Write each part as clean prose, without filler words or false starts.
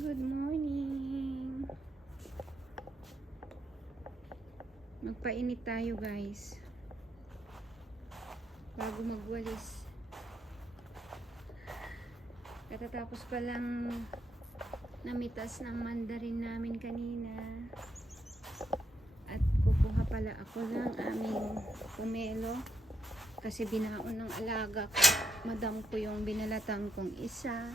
Good morning. Magpainit tayo guys bago magwalis. Katatapos pa lang namitas ng mandarin namin kanina. At kukuha pala ako ng aming pomelo kasi binaon ng alaga ko. Madam ko yung binalatan kong isa.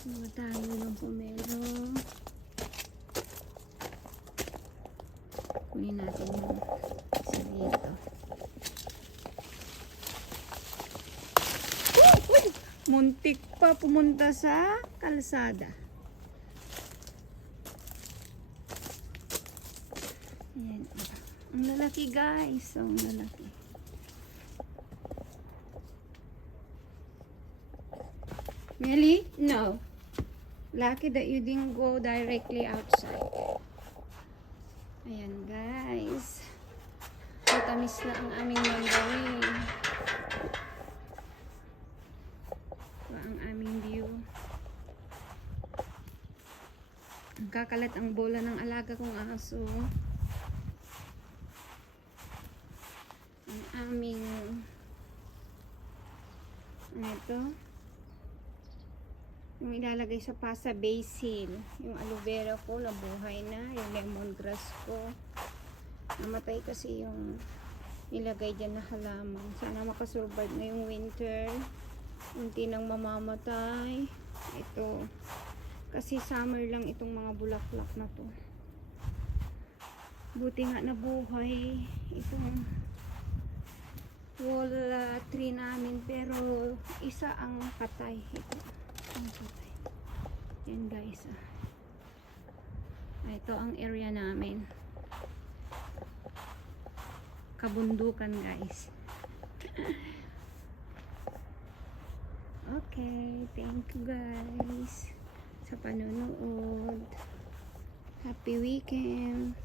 Kuha tayo ng pomelo. Kunin natin yung isa dito. Uy! Muntik pa pumunta sa kalsada. Ayan. Ang lalaki guys. Ang lalaki. Melly? No. Lucky that you didn't go directly outside. Ayan guys. Matamis na ang aming mandarin. Ito ang aming view. Ang kakalat ang bola ng alaga kong aso. Ang aming ito yung ilalagay sa pasa basil, yung aloe vera ko nabuhay na, yung lemongrass ko namatay kasi yung nilagay dyan na halaman. Sana makasurvive na yung winter, unti nang mamamatay ito kasi summer lang itong mga bulaklak na to. Buti nga nabuhay itong wall tree namin, pero isa ang patay. Ito ang patay. Yan guys. Ito ang area namin. Kabundukan guys. Okay, thank you guys sa panonood. Happy weekend.